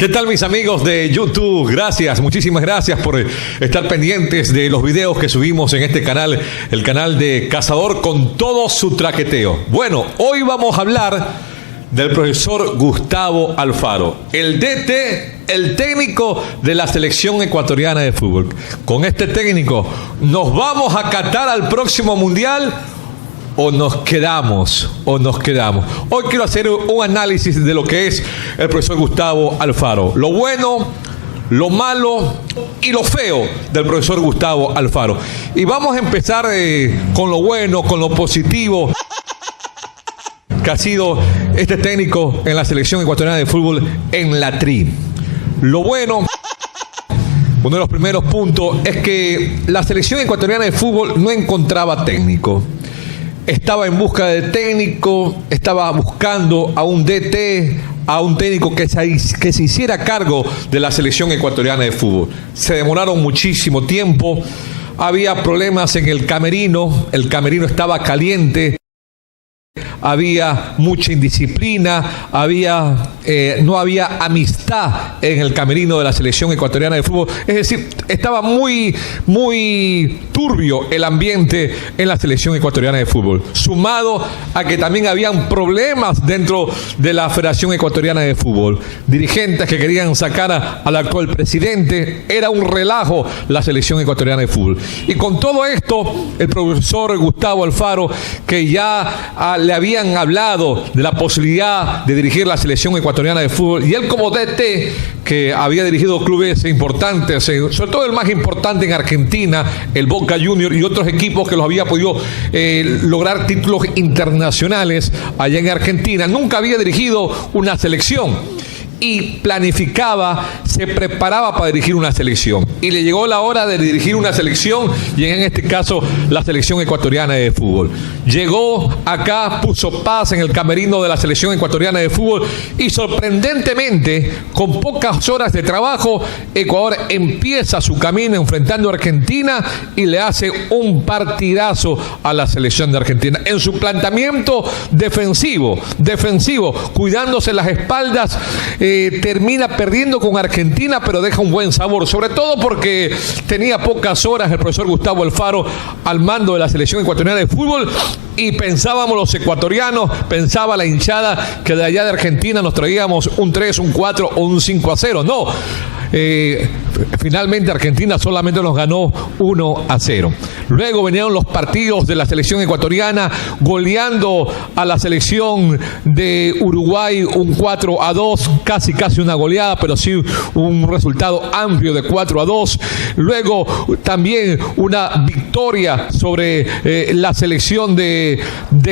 ¿Qué tal, mis amigos de YouTube? Gracias, muchísimas gracias por estar pendientes de los videos que subimos en este canal, el canal de Cazador con todo su traqueteo. Bueno, hoy vamos a hablar del profesor Gustavo Alfaro, el DT, el técnico de la selección ecuatoriana de fútbol. Con este técnico, ¿nos vamos a Qatar al próximo mundial? ¿O nos quedamos? Hoy quiero hacer un análisis de lo que es el profesor Gustavo Alfaro. Lo bueno, lo malo y lo feo del profesor Gustavo Alfaro. Y vamos a empezar con lo bueno, con lo positivo que ha sido este técnico en la selección ecuatoriana de fútbol en la TRI. Lo bueno, uno de los primeros puntos, es que la selección ecuatoriana de fútbol no encontraba técnico. Estaba en busca de técnico, estaba buscando a un DT, a un técnico que se hiciera cargo de la selección ecuatoriana de fútbol. Se demoraron muchísimo tiempo, había problemas en el camerino estaba caliente, había mucha indisciplina, no había amistad en el camerino de la selección ecuatoriana de fútbol. Es decir, estaba muy turbio el ambiente en la selección ecuatoriana de fútbol. Sumado a que también habían problemas dentro de la Federación Ecuatoriana de Fútbol. Dirigentes que querían sacar al actual presidente. Era un relajo la selección ecuatoriana de fútbol. Y con todo esto, el profesor Gustavo Alfaro, que ya le habían hablado de la posibilidad de dirigir la selección ecuatoriana de fútbol, y él como DT, que había dirigido clubes importantes, sobre todo el más importante en Argentina, el Boca Juniors, y otros equipos que los había podido lograr títulos internacionales allá en Argentina, nunca había dirigido una selección. Y planificaba, se preparaba para dirigir una selección. Y le llegó la hora de dirigir una selección, y en este caso la selección ecuatoriana de fútbol. Llegó acá, puso paz en el camerino de la selección ecuatoriana de fútbol, y sorprendentemente, con pocas horas de trabajo, Ecuador empieza su camino enfrentando a Argentina y le hace un partidazo a la selección de Argentina. En su planteamiento defensivo, cuidándose las espaldas, termina perdiendo con Argentina, pero deja un buen sabor, sobre todo porque tenía pocas horas el profesor Gustavo Alfaro al mando de la selección ecuatoriana de fútbol, y pensábamos los ecuatorianos, pensaba la hinchada, que de allá de Argentina nos traíamos un 3, un 4 o un 5-0. No, finalmente Argentina solamente nos ganó 1-0. Luego vinieron los partidos de la selección ecuatoriana, goleando a la selección de Uruguay un 4-2, casi una goleada, pero sí un resultado amplio de 4-2. Luego también una victoria sobre la selección de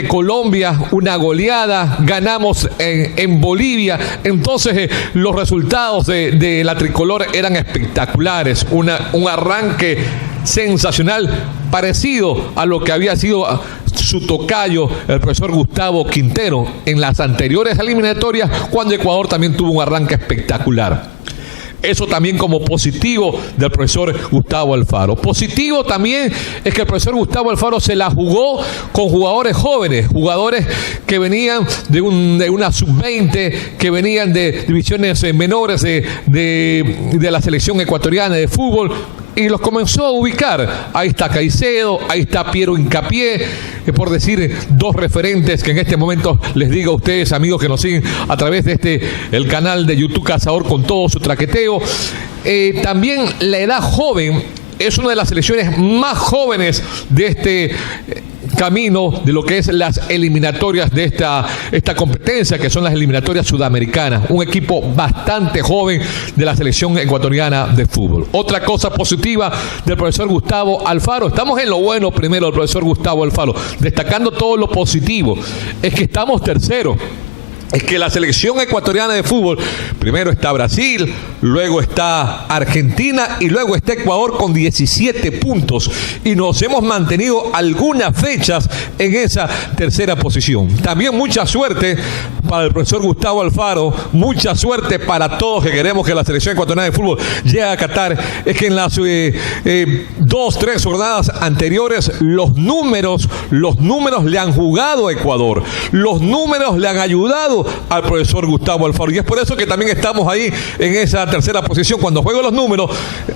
Colombia, una goleada. Ganamos en Bolivia. Entonces los resultados de la tricolor eran espectaculares, un arranque sensacional, parecido a lo que había sido su tocayo, el profesor Gustavo Quintero, en las anteriores eliminatorias, cuando Ecuador también tuvo un arranque espectacular. Eso también como positivo del profesor Gustavo Alfaro. Positivo también es que el profesor Gustavo Alfaro se la jugó con jugadores jóvenes, jugadores que venían de una sub-20, que venían de divisiones menores de la selección ecuatoriana de fútbol, y los comenzó a ubicar. Ahí está Caicedo, ahí está Piero Hincapié, por decir dos referentes que en este momento les digo a ustedes, amigos que nos siguen a través de el canal de YouTube Cazador con todo su traqueteo. También la edad joven es una de las selecciones más jóvenes de este camino de lo que es las eliminatorias de esta competencia, que son las eliminatorias sudamericanas. Un equipo bastante joven de la selección ecuatoriana de fútbol. Otra cosa positiva del profesor Gustavo Alfaro, estamos en lo bueno primero del profesor Gustavo Alfaro, destacando todo lo positivo, es que estamos terceros. Es que la selección ecuatoriana de fútbol, primero está Brasil, luego está Argentina y luego está Ecuador con 17 puntos. Y nos hemos mantenido algunas fechas en esa tercera posición. También mucha suerte para el profesor Gustavo Alfaro, mucha suerte para todos que queremos que la selección ecuatoriana de fútbol llegue a Qatar. Es que en las 2-3 jornadas anteriores los números le han jugado a Ecuador. Los números le han ayudado ganado al profesor Gustavo Alfaro. Y es por eso que también estamos ahí en esa tercera posición. Cuando juego los números,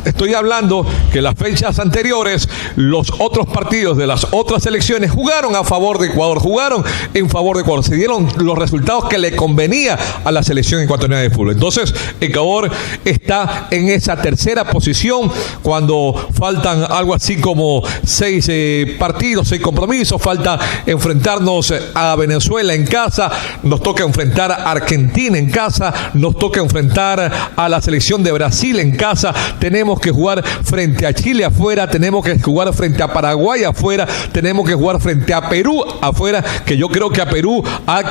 estoy hablando que las fechas anteriores, los otros partidos de las otras selecciones jugaron a favor de Ecuador, jugaron en favor de Ecuador, se dieron los resultados que le convenía a la selección ecuatoriana de fútbol. Entonces, Ecuador está en esa tercera posición cuando faltan algo así como 6 partidos, 6 compromisos. Falta enfrentarnos a Venezuela en casa, nos toca enfrentar a Argentina en casa, nos toca enfrentar a la selección de Brasil en casa, tenemos que jugar frente a Chile afuera, tenemos que jugar frente a Paraguay afuera, tenemos que jugar frente a Perú afuera, que yo creo que a Perú hay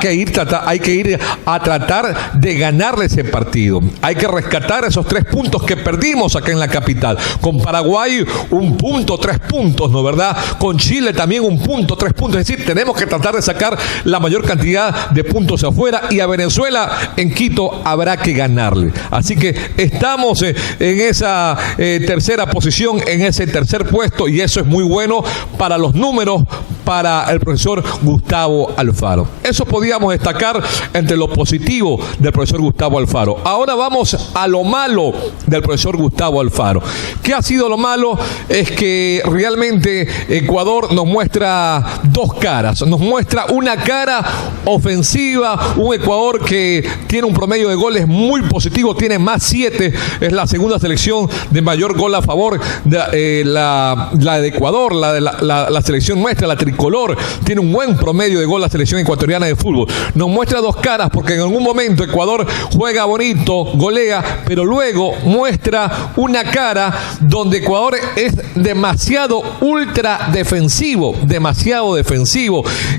que ir a tratar de ganarle ese partido. Hay que rescatar esos 3 puntos que perdimos acá en la capital. Con Paraguay 1 punto, 3 puntos, ¿no verdad? Con Chile también 1 punto, 3 puntos. Es decir, tenemos que tratar de sacar la mayor cantidad de puntos afuera, y a Venezuela en Quito habrá que ganarle. Así que estamos en esa tercera posición, en ese tercer puesto, y eso es muy bueno para los números, para el profesor Gustavo Alfaro. Eso podíamos destacar entre lo positivo del profesor Gustavo Alfaro. Ahora vamos a lo malo del profesor Gustavo Alfaro. ¿Qué ha sido lo malo? Es que realmente Ecuador nos muestra 2 caras. Nos muestra una cara ofensiva, un Ecuador que tiene un promedio de goles muy positivo, tiene más 7, es la segunda selección de mayor gol a favor, la de Ecuador, la selección nuestra, la tricolor, tiene un buen promedio de gol la selección ecuatoriana de fútbol. Nos muestra 2 caras, porque en algún momento Ecuador juega bonito, golea, pero luego muestra una cara donde Ecuador es demasiado ultra defensivo,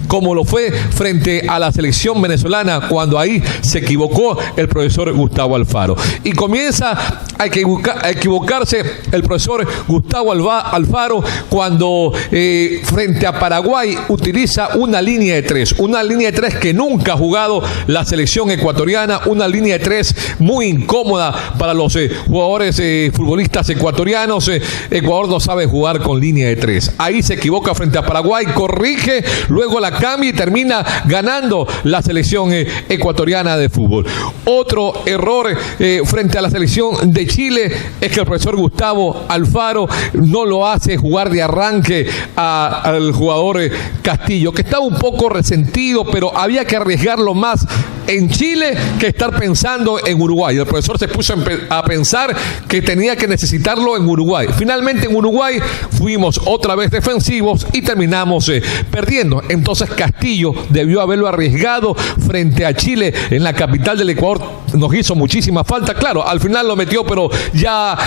como lo fue frente a la selección venezolana, cuando ahí se equivocó el profesor Gustavo Alfaro. Y comienza a equivocarse el profesor Gustavo Alfaro cuando frente a Paraguay utiliza una línea de 3, que nunca ha jugado la selección ecuatoriana, una línea de 3 muy incómoda para los jugadores futbolistas ecuatorianos. Ecuador no sabe jugar con línea de 3. Ahí se equivoca frente a Paraguay, corrige, luego la cambia y termina ganando la selección ecuatoriana de fútbol. Otro error frente a la selección de Chile es que el profesor Gustavo Alfaro no lo hace jugar de arranque al jugador Castillo, que estaba un poco resentido, pero había que arriesgarlo más en Chile que estar pensando en Uruguay. El profesor se puso a pensar que tenía que necesitarlo en Uruguay. Finalmente en Uruguay fuimos otra vez defensivos y terminamos perdiendo. Entonces Castillo debió haberlo arriesgado frente a Chile en la capital del Ecuador. Nos hizo muchísima falta. Claro, al final lo metió, pero ya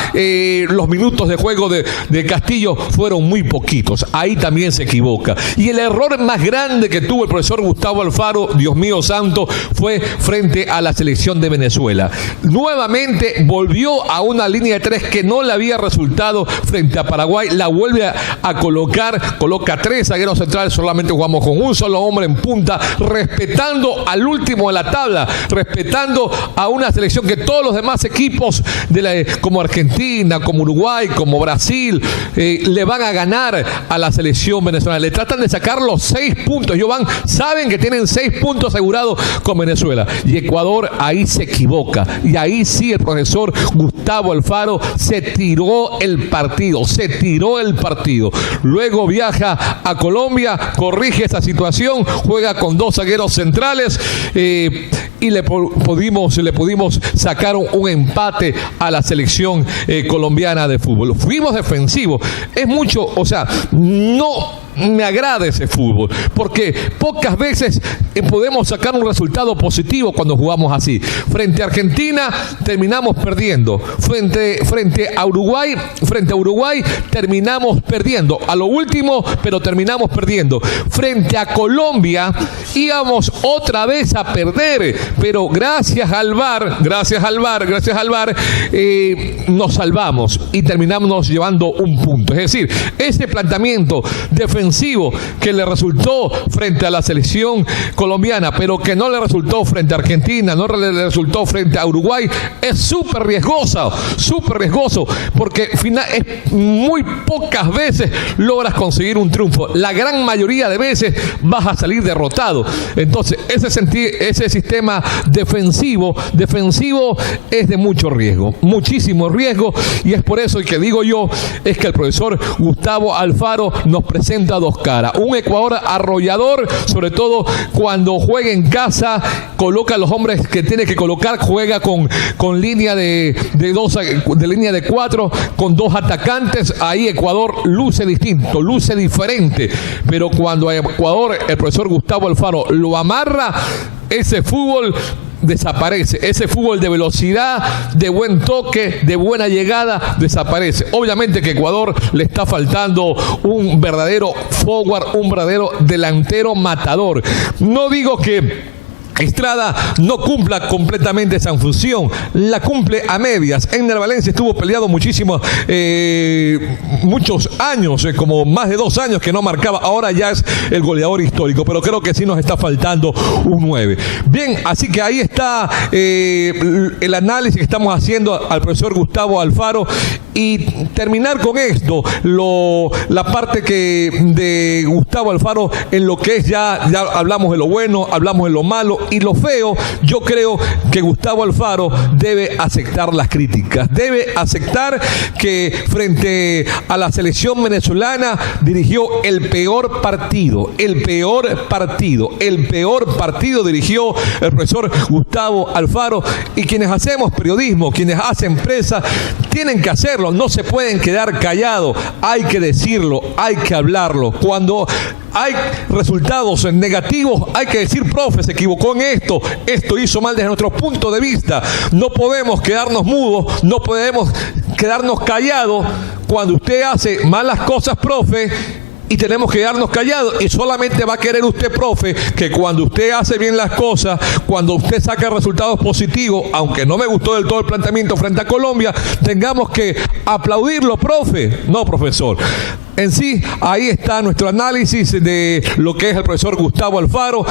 los minutos de juego de Castillo fueron muy poquitos. Ahí también se equivoca. Y el error más grande que tuvo el profesor Gustavo Alfaro, Dios mío santo, fue frente a la selección de Venezuela. Nuevamente volvió a una línea de 3 que no le había resultado frente a Paraguay. La vuelve a colocar, coloca 3 zagueros centrales, solamente jugamos con un solo hombre en punta, respetando al último de la tabla, respetando a una selección que todos los demás equipos como Argentina, como Uruguay, como Brasil, le van a ganar a la selección venezolana. Le tratan de sacar los 6 puntos. Saben que tienen 6 puntos asegurados con Venezuela. Y Ecuador ahí se equivoca. Y ahí sí el profesor Gustavo Alfaro se tiró el partido. Luego viaja a Colombia, corrige esa situación, juega con 2 zagueros centrales y le pudimos sacar un empate a la selección colombiana de fútbol. Fuimos defensivos. Es mucho, no me agrada ese fútbol, porque pocas veces podemos sacar un resultado positivo cuando jugamos así. Frente a Argentina terminamos perdiendo, frente a Uruguay terminamos perdiendo, a lo último, pero terminamos perdiendo. Frente a Colombia íbamos otra vez a perder, pero gracias al VAR, nos salvamos y terminamos llevando un punto. Es decir, ese planteamiento defensivo defensivo que le resultó frente a la selección colombiana, pero que no le resultó frente a Argentina, no le resultó frente a Uruguay, es súper riesgoso, porque es muy pocas veces logras conseguir un triunfo. La gran mayoría de veces vas a salir derrotado. Entonces, ese sistema defensivo es de mucho riesgo, muchísimo riesgo, y es por eso que digo yo, es que el profesor Gustavo Alfaro nos presenta dos caras. Un Ecuador arrollador, sobre todo cuando juega en casa, coloca a los hombres que tiene que colocar, juega con línea de línea de 4, con 2 atacantes. Ahí Ecuador luce distinto, luce diferente, pero cuando a Ecuador el profesor Gustavo Alfaro lo amarra, ese fútbol desaparece, ese fútbol de velocidad, de buen toque, de buena llegada, desaparece. Obviamente que a Ecuador le está faltando un verdadero forward, un verdadero delantero matador. No digo que Estrada no cumpla completamente esa función, la cumple a medias. Enner Valencia estuvo peleado muchísimo, muchos años, como más de 2 años que no marcaba, ahora ya es el goleador histórico, pero creo que sí nos está faltando un 9. Bien, así que ahí está el análisis que estamos haciendo al profesor Gustavo Alfaro, y terminar con esto, la parte de Gustavo Alfaro en lo que es ya hablamos de lo bueno, hablamos de lo malo y lo feo. Yo creo que Gustavo Alfaro debe aceptar las críticas, debe aceptar que frente a la selección venezolana dirigió el peor partido dirigió el profesor Gustavo Alfaro, y quienes hacemos periodismo, quienes hacen prensa, tienen que hacerlo, no se pueden quedar callados, hay que decirlo, hay que hablarlo. Cuando hay resultados negativos, hay que decir, profe, se equivocó en esto hizo mal desde nuestro punto de vista. No podemos quedarnos mudos, no podemos quedarnos callados cuando usted hace malas cosas, profe, y tenemos que quedarnos callados, y solamente va a querer usted, profe, que cuando usted hace bien las cosas, cuando usted saca resultados positivos, aunque no me gustó del todo el planteamiento frente a Colombia, tengamos que aplaudirlo, profe. No, profesor. En sí, ahí está nuestro análisis de lo que es el profesor Gustavo Alfaro.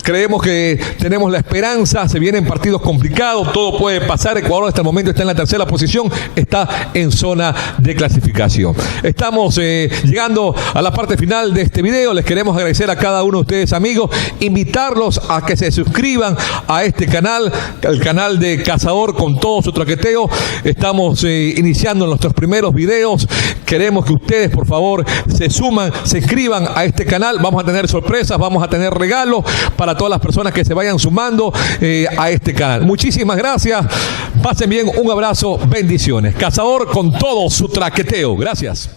Creemos que tenemos la esperanza, se vienen partidos complicados, todo puede pasar. Ecuador hasta el momento está en la 3ª posición, está en zona de clasificación. Estamos llegando a la parte final de este video. Les queremos agradecer a cada uno de ustedes, amigos, invitarlos a que se suscriban a este canal, el canal de Cazador con todo su traqueteo. Estamos iniciando nuestros primeros videos. Queremos que ustedes, por favor, se suman, se inscriban a este canal. Vamos a tener sorpresas, vamos a tener regalos para todas las personas que se vayan sumando a este canal. Muchísimas gracias, pasen bien, un abrazo, bendiciones. Cazador con todo su traqueteo. Gracias.